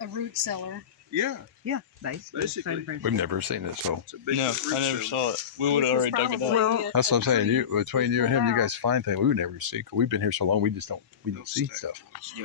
A root cellar. Yeah. Yeah, basically. We've never seen it, so. No, I never saw it. We would have already dug it up. Well, That's what I'm saying. Between you and him, you guys find things we would never see. We've been here so long, we don't see stuff.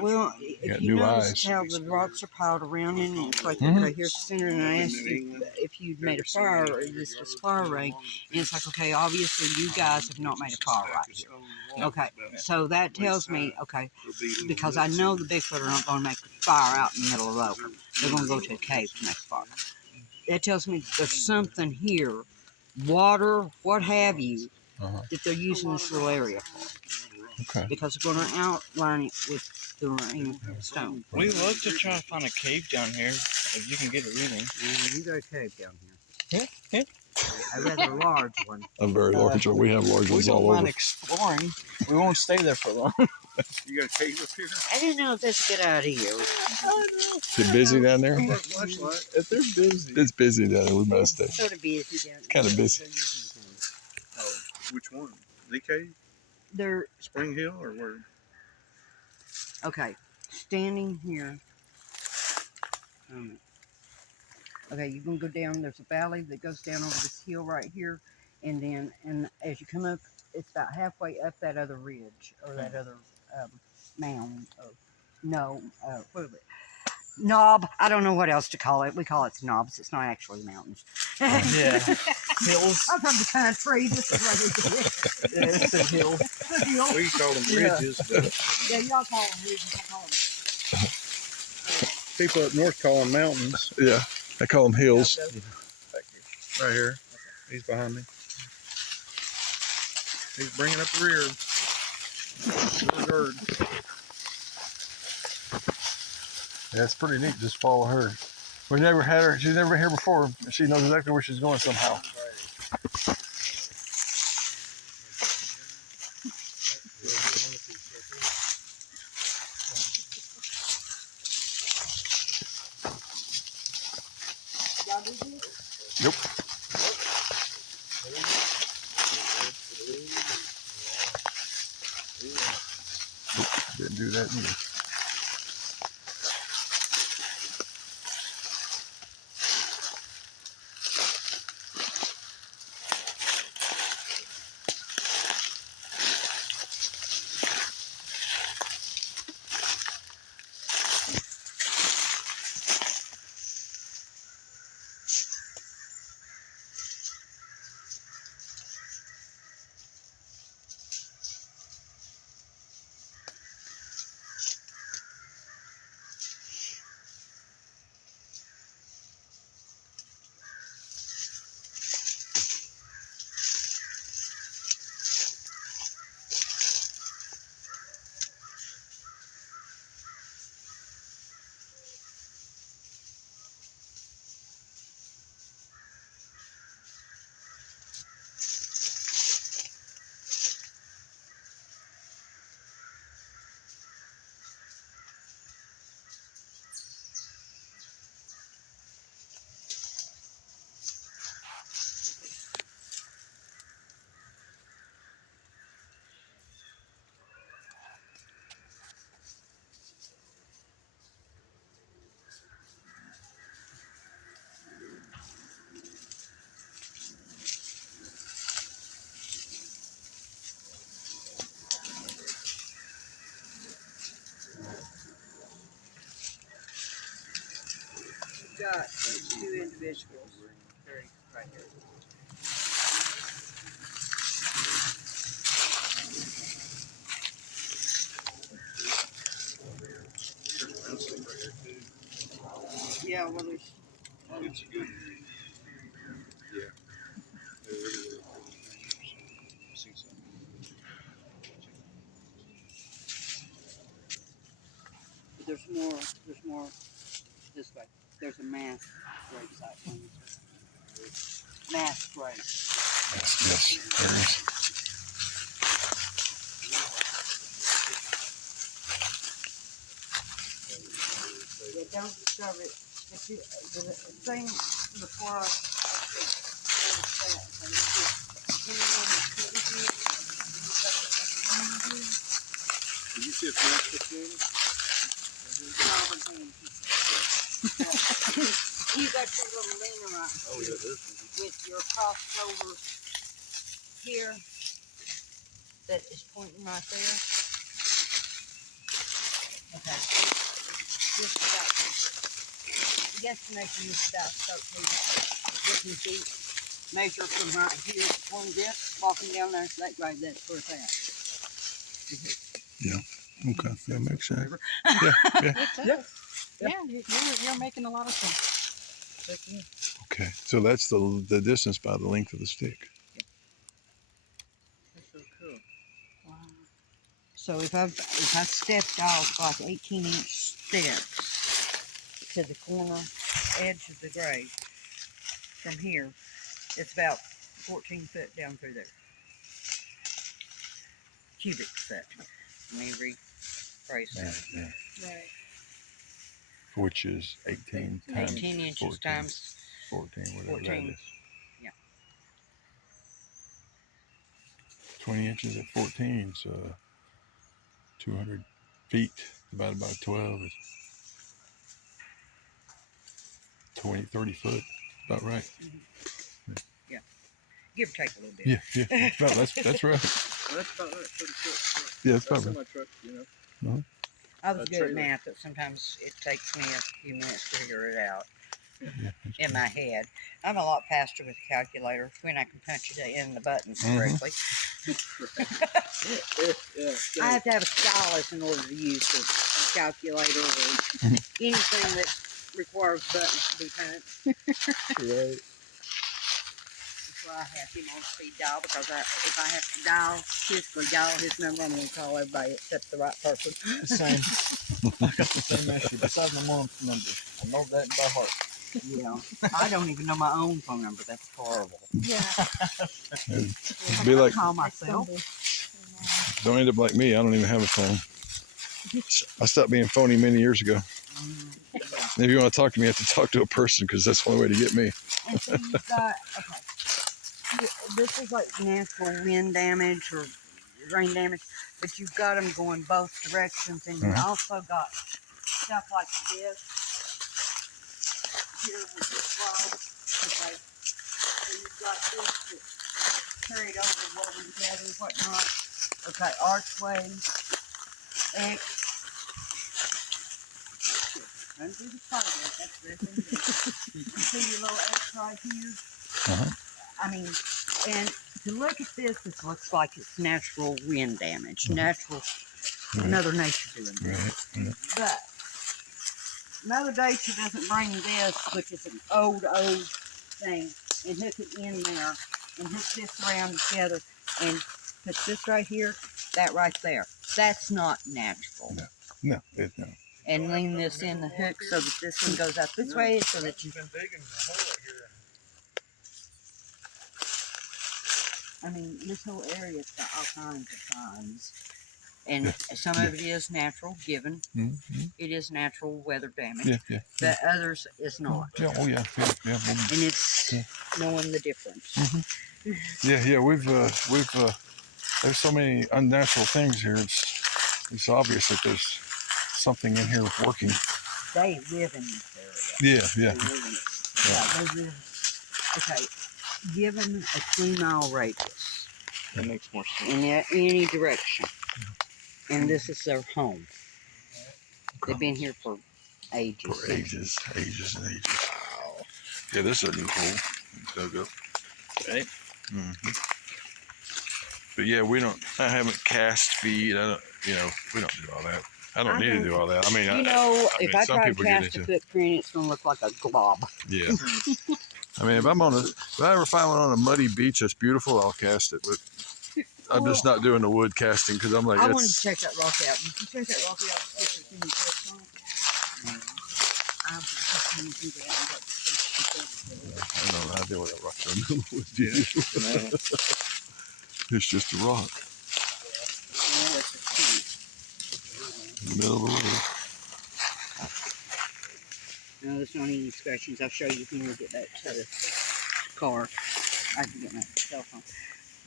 Well, You got if you new notice eyes. how the rocks are piled around in it, it's like, okay, here's the center, and I asked you if you'd made a fire or this was fire ring, and it's like, okay, obviously you guys have not made a fire right here. Okay, so that tells me, okay, because I know the Bigfoot are not going to make a fire out in the middle of the open. They're going to go to a cave to make a fire. That tells me there's something here, water, what have you, that they're using this little area for. Okay. Because they're going to outline it with the ring stone. We love to try to find a cave down here, if you can get a reading. Yeah, you got a cave down here. Yeah. A rather large one. A very large one. We have large ones all We don't mind over. exploring. We won't stay there for long. You got a cave up here? I didn't know if that's a good idea. Is it busy down there? Flashlight. If they're busy. It's busy down there. We must stay. Sort of busy down there. Kind of busy. Oh, which one? The cave? They're, Spring Hill or where? okay, standing here. Okay, you can go down. There's a valley that goes down over this hill right here. And then, as you come up, it's about halfway up that other ridge or that other mound. What is it? Knob. I don't know what else to call it. We call it knobs. It's not actually mountains. Yeah. Hills. I'm from the country. This is what it is. Yeah, it's a hill. We call them ridges. Yeah, y'all call them ridges. I call them. People up north call them mountains. Yeah. I call them hills. Right here. He's behind me. He's bringing up the rear. Rear guard. Yeah, it's pretty neat. Just follow her. We never had her. She's never been here before. She knows exactly where she's going somehow. Nope. Didn't do that either. Got two individuals right here. Yeah, well, there's. It's good. Yeah. There's more this way. There's a mass grave site. Mass grave. Yes, there is. Yeah, don't disturb it. If you, the thing before I Did you see a flash this morning? got your little leaner right here with your cross shoulder here that is pointing right there. Okay. Just about, guesstimation is about 13 feet. Measure from right here on this, walking down there to that grade, that's where it's at. Yeah. Okay. That makes sense. Yeah. Yeah, you're making a lot of sense. Okay. So that's the distance by the length of the stick. That's so cool. Wow. So if I stepped off like 18-inch steps to the corner edge of the grave from here, it's about 14 foot down through there. Cubic foot. Let me rephrase that. Yeah. Right. Which is 18 times 18 inches 14, times 14, whatever 14. that is. Yeah. 20 inches at 14, so 200 feet divided by 12 is 20, 30 foot. About right. Yeah. Give or take a little bit. Yeah, yeah. That's right. Well, that's about right. 30 foot. Yeah, that's That's about in right. my truck, you know. I was A good at trailer. math, but sometimes it takes me a few minutes to figure it out Yeah, in my head. I'm a lot faster with a calculator when I can punch it in the buttons correctly. Yeah. I have to have a stylus in order to use the calculator or anything that requires buttons to be punched. Right. That's why I have him on speed dial, because if I have to physically dial his number, I'm going to call everybody except the right person. Same. I got the same issue. Besides my mom's number, I know that by heart. Yeah, I don't even know my own phone number. That's horrible. Yeah. Be like, Call myself. don't end up like me. I don't even have a phone. I stopped being phony many years ago. If you want to talk to me, you have to talk to a person, because that's the only way to get me. And so you've got, okay, this is like natural wind damage or rain damage, but you've got them going both directions, and you also got stuff like this here with the flow. Okay, so you've got this that's carried over, woven together and whatnot. Okay, archways, X. Run through the project, that's this and this. You see your little X right here? I mean, and to look at this, this looks like it's natural wind damage, natural, Mother Nature doing this. But Mother Nature doesn't bring this, which is an old thing, and hook it in there, and hook this around together, and put this right here, that right there. That's not natural. No, it's not. And lean this in the hook so that this one goes out this way, so that you. Been digging the hole right here. I mean, this whole area's got all kinds of signs. And some of it is natural, given. It is natural weather damage. Yeah. But others is not. Yeah, oh yeah. And it's knowing the difference. Yeah. We've there's so many unnatural things here. It's obvious that there's something in here working. They live in this area. Yeah. They live in it. Yeah, they live. Okay, given a 3-mile radius. That makes more sense. In any direction. And this is their home. They've been here for ages. For ages and ages. Yeah, this is a new hole. Dug up. Right. But yeah, I haven't cast feed. We don't do all that. I don't need to do all that. I mean, if I some try to people get cast a into footprint, it's going to look like a glob. Yeah. I mean, if I ever find one on a muddy beach that's beautiful, I'll cast it. But I'm just not doing the wood casting, because I'm like, I wanted to check that rock out. Did you check that rock out? See if there's any drips on it? I'm just going to do that. I don't know idea what that rock's in the middle of the woods. It's just a rock in the middle of the woods. No, there's not any scratchings. I'll show you when we get back to the car. I can get my cell phone.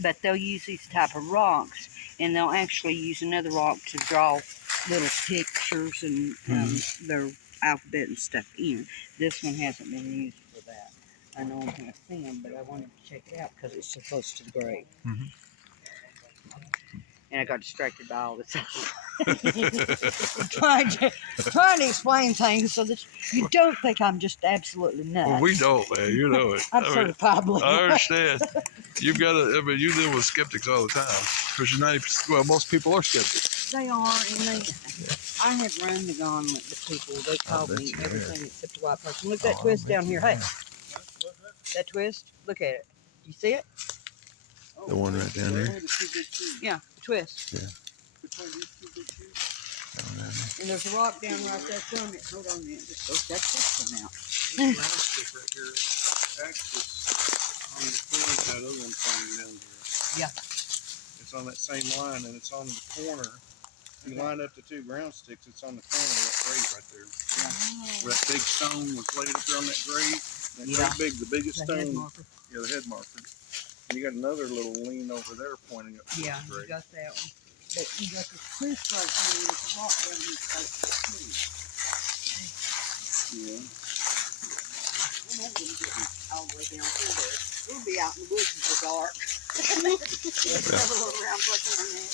But they'll use these type of rocks, and they'll actually use another rock to draw little pictures and their alphabet and stuff in. This one hasn't been used for I know I'm gonna see them, but I wanted to check it out because it's so close to the grave. Mhm. And I got distracted by all this. trying to explain things so that you don't think I'm just absolutely nuts. Well, we don't, man. You know it. I'm I mean, certifiably. I understand. You've got to. I mean, you deal with skeptics all the time because you're 90%. Well, most people are skeptics. They are, and I have run the gauntlet with people. They called bet me you have. everything except a white person. Look at that Oh, I twist bet down you here. Hey, have. that twist. Look at it. You see it? The one right down there. Yeah, the twist. Yeah. Between these two big trees? Down there. And there's a rock down right there from it. Hold on a minute. Just those that twist one out. This brown stick right here, axis on the corner of that other one pointing down here. Yeah. It's on that same line, and it's on the corner. If you line up the two ground sticks, it's on the corner of that grave right there. Yeah. Where that big stone was laid up there on that grave. That Yeah. great big, the biggest The head stone. marker. Yeah, the head marker. And you got another little lean over there pointing up to Yeah, the you grave. got that one. But you got this twist right here and there's a rock down here close to the tree. Yeah. We're not gonna get all the way down through there. We'll be out in the woods until dark. Just have a little round buck in our neck.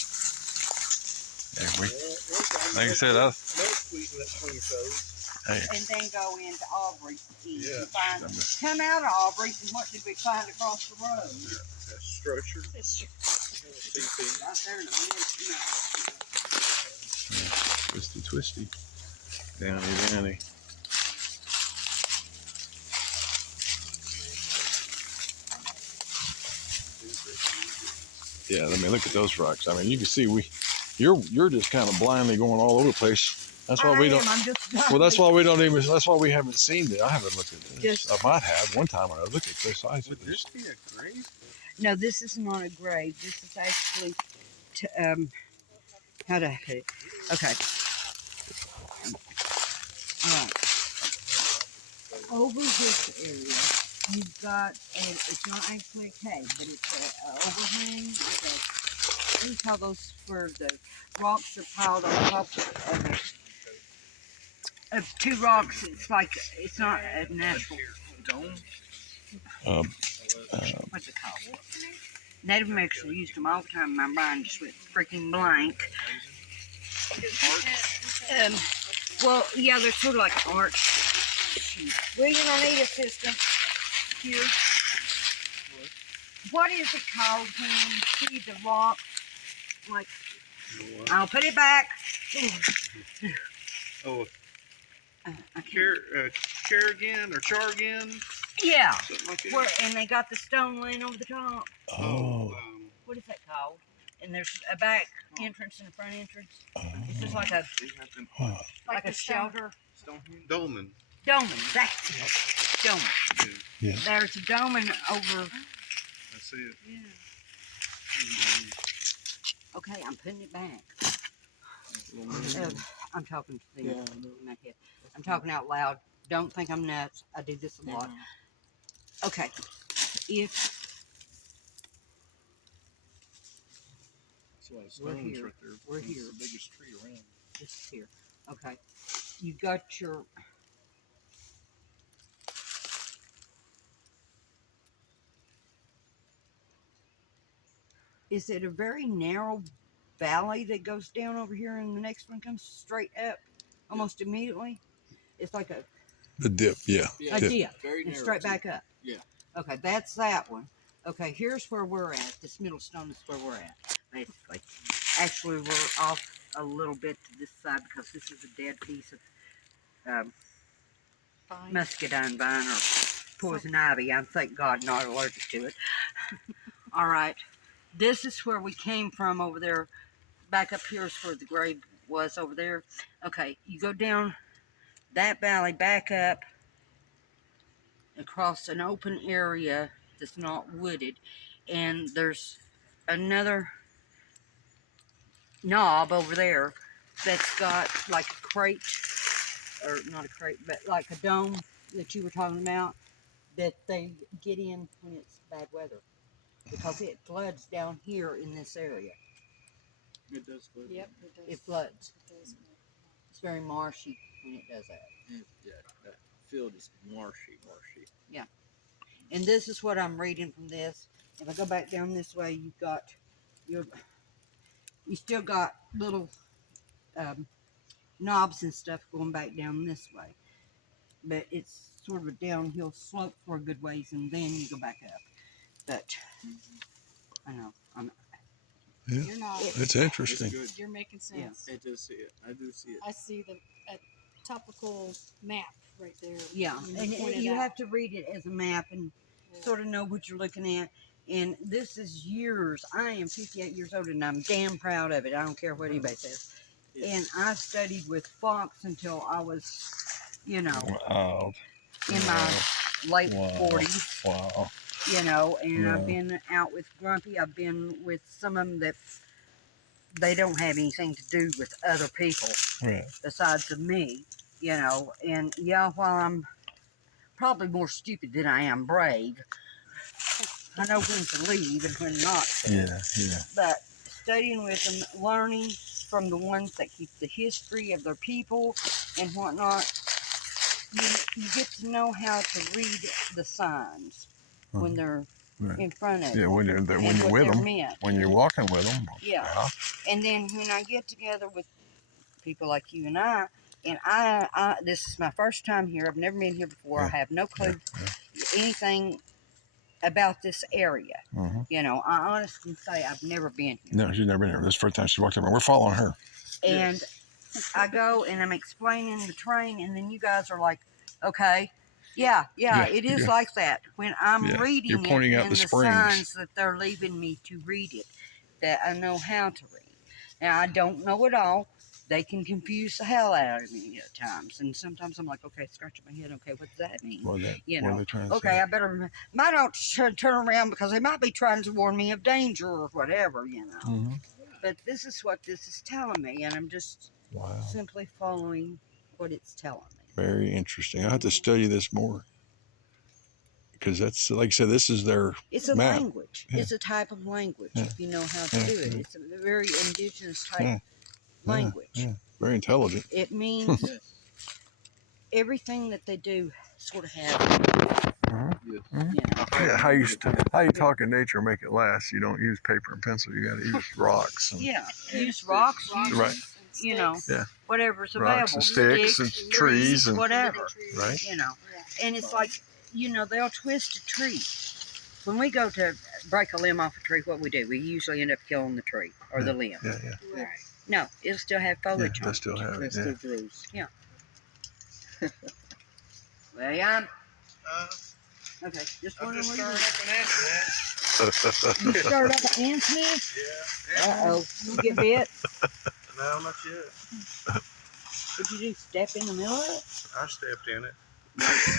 Yeah, we, Like like I said, I, squeezing that between your toes. hey, And then go into Aubrey. Yeah. Come out of Aubrey, and what did we find across the road? That structure. CP. Right there in the middle. twisty, twisty. Downy, downy. Yeah, I mean, look at those rocks. I mean, you can see you're just kind of blindly going all over the place. That's why we don't. I'm just Well, that's why we don't even. That's why we haven't seen it. I haven't looked at this. Just- I might have one time when I looked at this size of Would this. this be a grave? No, this is not a grave. This is actually, how do I put it? Okay. All right. Over this area, you've got, and it's not actually a cave, but it's a overhang. What do you call those where the rocks are piled on top of two rocks? It's like, it's not a natural Dome? what's it called? Native Americans used them all the time. My mind just went freaking blank. Well, yeah, they're sort of like an arch. William, I need assistance here. What is it called when you see the rock? Like, I'll put it back. Oh, I can't. Carrigan or Chargan? Yeah. Something like that. Where, and they got the stone laying over the top. Oh. What is that called? And there's a back entrance and a front entrance. It's just like a Huh. like a shelter. Dolman. Doman, that's it. Doman. Yeah. There's a doman over. That's it. Okay, I'm putting it back. Little I'm talking to things in my head. I'm talking out loud. Don't think I'm nuts. I do this a lot. Okay. If That's a lot of We're stones here. right there. We're It's here. the biggest tree around. this is here. Okay. You got your is it a very narrow valley that goes down over here and the next one comes straight up almost immediately? It's like a The dip, yeah. a Dip. dip Very and narrow. straight back up. Yeah. Okay, that's that one. Okay, here's where we're at. This middle stone is where we're at, basically. Actually, we're off a little bit to this side because this is a dead piece of muscadine vine or poison ivy. I'm, thank God, not allergic to it. All right, this is where we came from over there. Back up here is where the grave was over there. Okay, you go down that valley, back up across an open area that's not wooded, and there's another knob over there that's got like a crate, or not a crate, but like a dome that you were talking about that they get in when it's bad weather because it floods down here in this area. It does flood. Yep, it does. It floods. It does. It's very marshy when it does that. Yeah, that field is marshy. And this is what I'm reading from this. If I go back down this way, you've got you still got little knobs and stuff going back down this way, but it's sort of a downhill slope for a good ways, and then you go back up. But I know You're not. It's interesting. It's good. You're making sense. I do see it. I do see it. I see the topical map right there. yeah, when and point it you out. have to read it as a map and sort of know what you're looking at. And this is years. I am 58 years old, and I'm damn proud of it. I don't care what anybody says. Yeah. And I studied with Fox until I was, you know, Wow. in my late Wow. 40s. Wow. You know, and Yeah. I've been out with Grumpy. I've been with some of them that they don't have anything to do with other people Right. besides of me. You know, and yeah, while I'm probably more stupid than I am brave, I know when to leave and when not to. Yeah. Yeah. But studying with them, learning from the ones that keep the history of their people and whatnot, you get to know how to read the signs when they're Right. in front of Yeah. you. When you're and with what they're them, meant. when you're walking with them. Yeah. And then when I get together with people like you and I this is my first time here. I've never been here before. Yeah. I have no clue anything about this area. Mm-hmm. You know, I honestly say I've never been here. No, she's never been here. This is the first time she walked up, and we're following her. And I go and I'm explaining the train, and then you guys are like, okay, yeah, it is like that. When I'm reading You're pointing it out and the the springs. signs that they're leaving me to read it, that I know how to read. Now, I don't know it all. They can confuse the hell out of me at times. And sometimes I'm like, okay, scratching my head. Okay, what does that mean? What You are know, they trying to okay, say? I might not turn around because they might be trying to warn me of danger or whatever, you know. Mm-hmm. But this is what this is telling me, and I'm just Wow. simply following what it's telling me. Very interesting. I have to study this more. Because that's, like I said, this is their It's a map. language. Yeah. It's a type of language Yeah. if you know how to Yeah, do it. yeah. It's a very indigenous type Yeah. language. Yeah. Very intelligent. It means Yes. everything that they do sort of have, Yes. you know. Yeah, how you talk in nature make it last. You don't use paper and pencil. You got to use rocks. And Yeah, use rocks, use, Right. you know, Yeah. whatever's Rocks available. and sticks and trees and whatever, right. you know. And it's like, you know, they'll twist a tree. When we go to break a limb off a tree, what we do, we usually end up killing the tree or the limb. Yeah. Yeah. Right. No, it'll still have Yeah. foliage They on it. still have It it. still Yeah. grows. Well, yeah. Okay, just I'm wondering just what stirring you up an ant, man. You started up an ant's nest? Yeah. Uh-oh, you get bit? No, not yet. What'd you do, step in the middle of it? I stepped in it.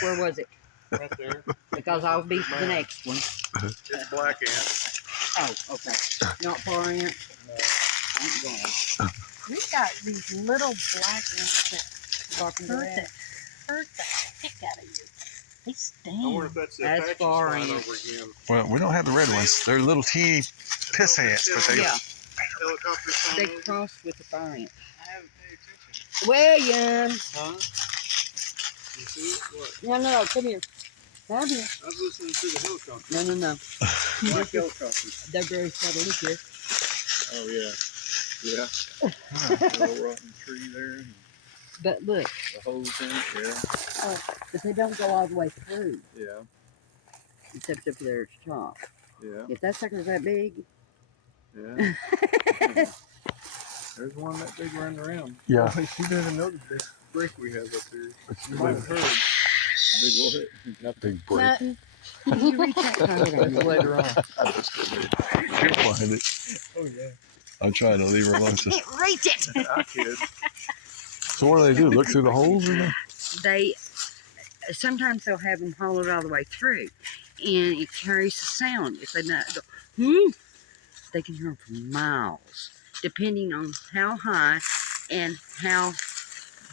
Where was it? Right there. Because I'll be for the next one. It's black ant. Oh, okay. Not far in. Thank God. We've got these little black ants that Talking hurt to hurt the heck out of you. They I wonder sting. if that's the That's Apache far flying in. over again. Well, we don't have the red ones. They're little teeny piss ants, but they. Yeah, Helicopters they flying over. crossed with the fire ant. I haven't paid attention. William! Huh? You see it? What? No, come here. Come here. I was listening to the helicopter. No. Black helicopters. They're very subtle. Look here. Oh, yeah. Yeah. Little rotten tree there. And But look, the hose in it. Yeah. but they don't go all the way through, Yeah. except up there at the top. Yeah. If that sucker's that big, Yeah. There's one that big running around. Yeah. You didn't even know the big break we have up here. You might have heard. Big what? Not big break. Nothing. you reach out and find it on That's later on. I just She'll find it. Oh, yeah. I'm trying to leave her alone. So, reach it. I kid. so what do? Look through the holes in there? They sometimes they'll have them hollowed all the way through, and it carries a sound. If they not go, they can hear them for miles, depending on how high and how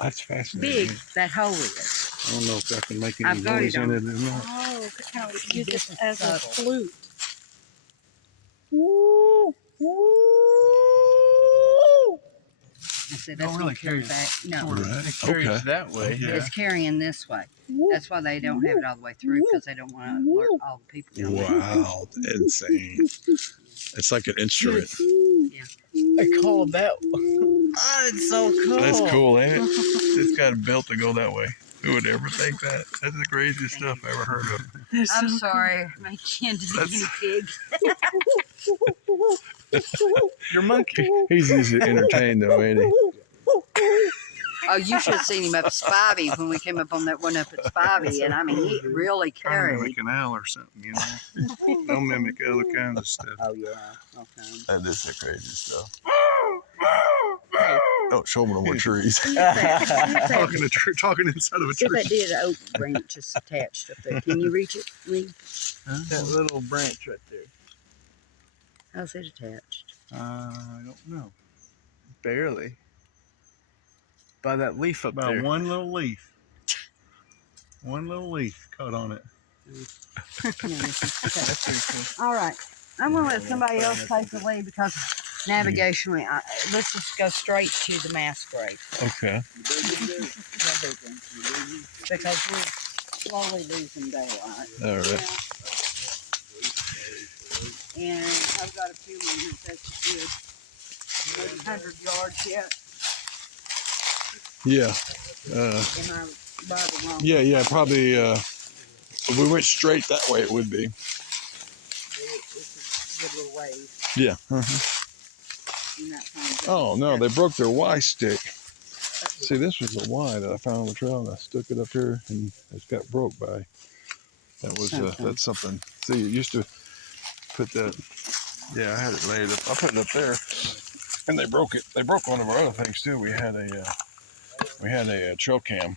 That's fascinating. big that hole is. I don't know if I can make any I've got noise it on. in it or not. Oh, how we use This it is as a subtle. flute. And see, Don't that's really not carried carry back. No, Right. It carries Okay. that way. Yeah. it's carrying this way. That's why they don't have it all the way through, because they don't want to alert all the people down there. Wow, insane. It's like an instrument. I call that. Oh, it's so cool. That's cool, ain't it? It's got a belt to go that way. Who would ever think that? That's the craziest stuff I ever heard of. I'm sorry, my chin to the guinea pig. Your monkey. He's easy to entertain, though, ain't he? Oh, you should have seen him up at Spivey when we came up on that one up at Spivey, and I mean, he really Trying to carried. mimic an owl or something, you know. They'll mimic other kinds of stuff. Oh yeah, okay. That is the crazy stuff. Hey, Don't show me no more trees. see if Talking inside of a see if tree. that dead oak branch is attached up there. Can you reach it, Lee? That little branch right there. How's it attached? I don't know. Barely. By that leaf up About there. one little leaf. One little leaf caught on it. Okay. That's pretty cool. All right, I'm gonna let somebody else take the lead because navigationally, let's just go straight to the mass grave. Okay. Because we're slowly losing daylight. All right. And I've got a few minutes. That's good. Maybe 100 yards yet. Yeah. Am I by the wrong? Yeah. Probably. If we went straight that way, it would be. It's a good little ways. Yeah. In that time. Oh no, they broke their Y stick. See, this was the Y that I found on the trail, and I stuck it up here, and it got broke by. That was that's something. See, you used to put that. Yeah, I had it laid up. I put it up there, and they broke it. They broke one of our other things too. We had a trail cam